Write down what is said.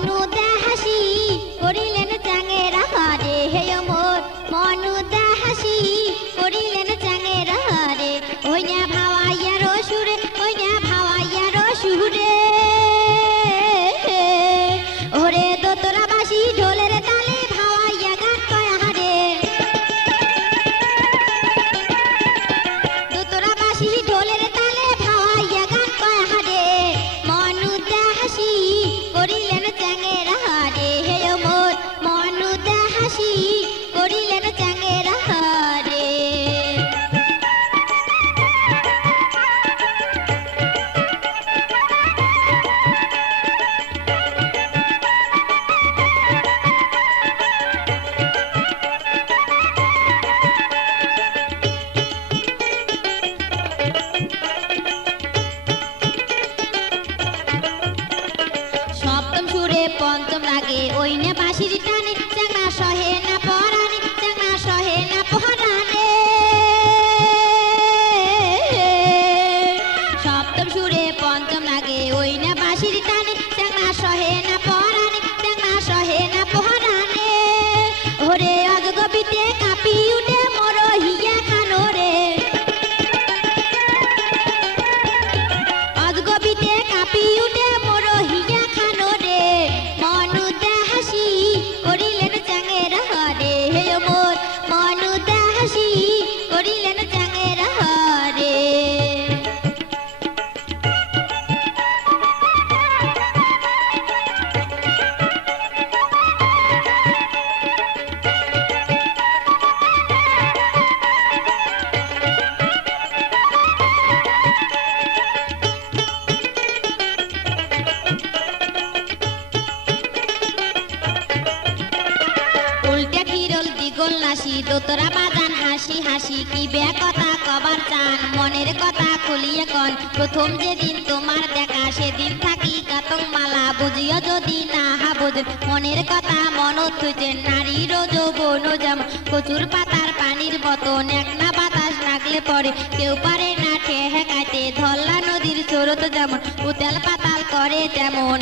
মনুদা হাসি করিলেন চাঙেরা হারে হে মোর মনুদা হাসি করিলেন চাঙেরা হারে ওই না ভাওয়াইয়ার সুরে ওই না ভাওয়াইয়ার সুরে ওরে দোতরা বাসি ঢোলের তালে ভাওয়াইয়া গান কয় হারে দোতরা বাসি ঢোলের তালে ভাওয়াইয়া গান কয় হারে মনুদা হাসি করিলেন চাঙেরা হারে হে মোর মনুদা হাসি করিলেন চাঙেরা হারে সপ্তম সুরে পঞ্চম রাগে ওই না বাঁশির টানে চাঙা সহে না পরানে চাঙা সহে না পরানে সপ্তম সুরে পঞ্চম রাগে ওই না বাঁশির টানে চাঙা সহে না পরানে চাঙা সহে না পরানে ওরে অজগবিতে কাঁপি উঠে মোর হিয়া খানো রে অজগবিতে কাঁপি উঠে মোর হিয়া খানো রে মনুদা হাসি করিলেন চাঙেরা হারে হে মোর মনুদা হাসি করিলেন চাঙেরা হারে উল্টা খিরল দ্বিগল নাসি দোতরা বাজান হাসি হাসি কি বে কথা কবার চান মনের কথা খুলিয়ে কন প্রথম যেদিন তোমার দেখা সেদিন থাকি কাতং মালা বুঝিও যদি না বুঝেন মনের কথা মনত থুইছেন নারীর যৌবন যেমন কচুর পাতার পানির মতন এক না বাতাস লাগলে পরে কেউ পারে না ঠেকাইতে ধল্লা নদীর স্রোত যেমন উতাল পাতাল করে তেমন